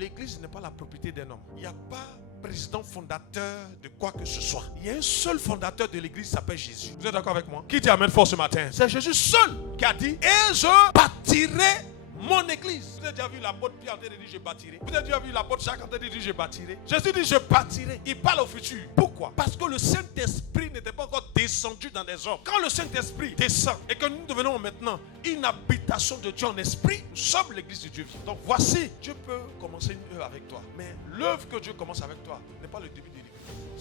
l'église n'est pas la propriété d'un homme. Il n'y a pas président fondateur de quoi que ce soit. Il y a un seul fondateur de l'église qui s'appelle Jésus. Vous êtes d'accord avec moi? Qui dit amen fort ce matin? C'est Jésus seul qui a dit, et je bâtirai mon église. Vous avez déjà vu l'apôtre Pierre en train de dire je bâtirai? Vous avez déjà vu l'apôtre Jacques en train de dire je bâtirai? Jésus dit je bâtirai. Il parle au futur. Pourquoi? Parce que le Saint-Esprit n'était pas encore descendu dans des hommes. Quand le Saint-Esprit descend et que nous devenons maintenant une habitation de Dieu en esprit, nous sommes l'église de Dieu vivant. Donc voici, Dieu peut commencer une œuvre avec toi. Mais l'œuvre que Dieu commence avec toi n'est pas le début de l'église.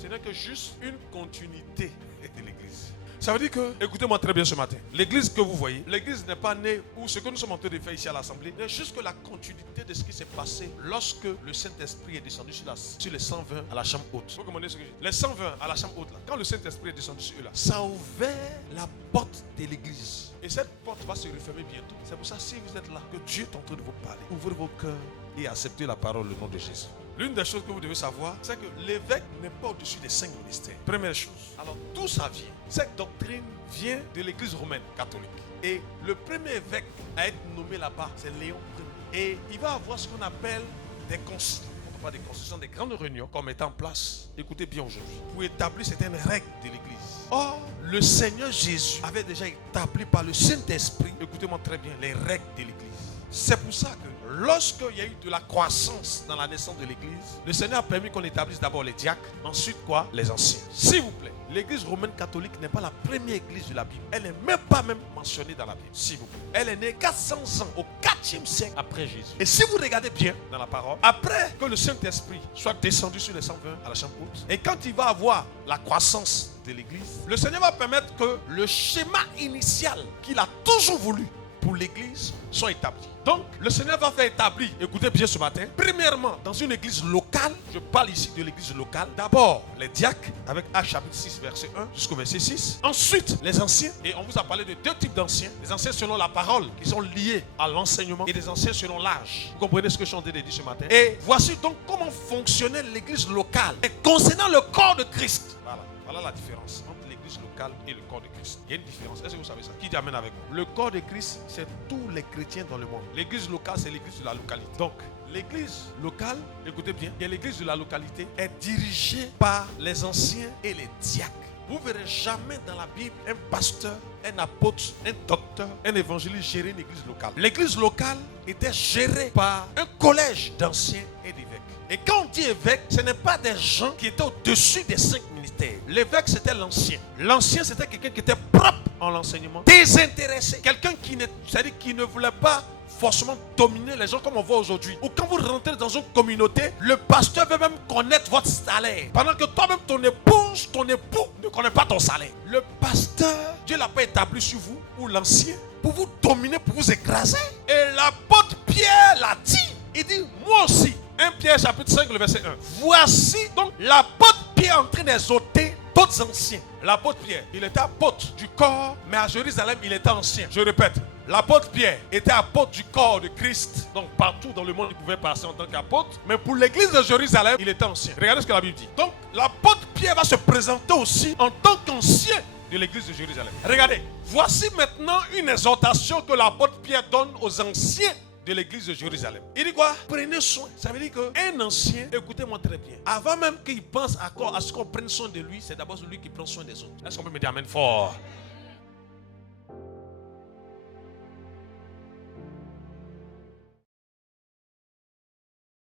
Ce n'est que juste une continuité de l'église. Ça veut dire que, écoutez-moi très bien ce matin, l'église que vous voyez, l'église n'est pas née, ou ce que nous sommes en train de faire ici à l'Assemblée, n'est juste que la continuité de ce qui s'est passé lorsque le Saint-Esprit est descendu sur les 120 à la chambre haute. Vous comprenez ce que je dis? Les 120 à la chambre haute, là, quand le Saint-Esprit est descendu sur eux, là, ça a ouvert la porte de l'église. Et cette porte va se refermer bientôt. C'est pour ça, si vous êtes là, que Dieu est en train de vous parler, ouvrez vos cœurs et acceptez la parole au nom de Jésus. L'une des choses que vous devez savoir, c'est que l'évêque n'est pas au-dessus des 5 ministères. Première chose. Alors, d'où ça vient? Cette doctrine vient de l'église romaine catholique. Et le premier évêque à être nommé là-bas, c'est Léon Ier. Et il va avoir ce qu'on appelle des conciles. On ne parle pas des conciles, ce sont des grandes réunions qu'on met en place. Écoutez bien aujourd'hui. Pour établir certaines règles de l'église. Or, le Seigneur Jésus avait déjà établi par le Saint-Esprit, écoutez-moi très bien, les règles de l'église. C'est pour ça que lorsqu'il y a eu de la croissance dans la naissance de l'église, le Seigneur a permis qu'on établisse d'abord les diacres, ensuite quoi? Les anciens. S'il vous plaît, l'église romaine catholique n'est pas la première église de la Bible. Elle n'est même pas mentionnée dans la Bible, s'il vous plaît. Elle est née 400 ans, au 4e siècle après Jésus. Et si vous regardez bien dans la parole, après que le Saint-Esprit soit descendu sur les 120 à la chambre haute, et quand il va avoir la croissance de l'église, le Seigneur va permettre que le schéma initial qu'il a toujours voulu pour l'église soit établi. Donc, le Seigneur va faire établir, écoutez bien ce matin, premièrement, dans une église locale, je parle ici de l'église locale, d'abord les diacres, avec Actes chapitre 6, verset 1 jusqu'au verset 6. Ensuite, les anciens, et on vous a parlé de deux types d'anciens. Les anciens selon la parole, qui sont liés à l'enseignement, et des anciens selon l'âge. Vous comprenez ce que je suis en train de dire ce matin? Et voici donc comment fonctionnait l'église locale. Et concernant le corps de Christ, voilà la différence entre l'église locale et le corps de Christ. Il y a une différence. Est-ce que vous savez ça? Qui dit amen avec moi? Le corps de Christ, c'est tous les chrétiens dans le monde. L'église locale, c'est l'église de la localité. Donc, l'église locale, écoutez bien, et l'église de la localité est dirigée par les anciens et les diacres. Vous ne verrez jamais dans la Bible un pasteur, un apôtre, un docteur, un évangéliste gérer une église locale. L'église locale était gérée par un collège d'anciens et d'évêques. Et quand on dit évêque, ce n'est pas des gens qui étaient au-dessus des 5 ministères. L'évêque, c'était l'ancien. L'ancien, c'était quelqu'un qui était propre en l'enseignement, désintéressé. Quelqu'un c'est-à-dire qui ne voulait pas forcément dominer les gens comme on voit aujourd'hui. Ou quand vous rentrez dans une communauté, le pasteur veut même connaître votre salaire. Pendant que toi-même, ton épouse, ton époux ne connaît pas ton salaire. Le pasteur, Dieu ne l'a pas établi sur vous, ou l'ancien, pour vous dominer, pour vous écraser. Et l'apôtre Pierre l'a dit. Il dit, moi aussi. 1 Pierre chapitre 5, le verset 1. Voici donc l'apôtre Pierre en train d'exhorter d'autres anciens. L'apôtre Pierre, il était apôtre du corps, mais à Jérusalem, il était ancien. Je répète, l'apôtre Pierre était apôtre du corps de Christ. Donc partout dans le monde, il pouvait passer en tant qu'apôtre. Mais pour l'église de Jérusalem, il était ancien. Regardez ce que la Bible dit. Donc l'apôtre Pierre va se présenter aussi en tant qu'ancien de l'église de Jérusalem. Regardez, voici maintenant une exhortation que l'apôtre Pierre donne aux anciens de l'église de Jérusalem. Il dit quoi? Prenez soin. Ça veut dire qu'un ancien, écoutez-moi très bien, avant même qu'il pense à ce qu'on prenne soin de lui, c'est d'abord celui qui prend soin des autres. Est-ce qu'on peut me dire amen fort?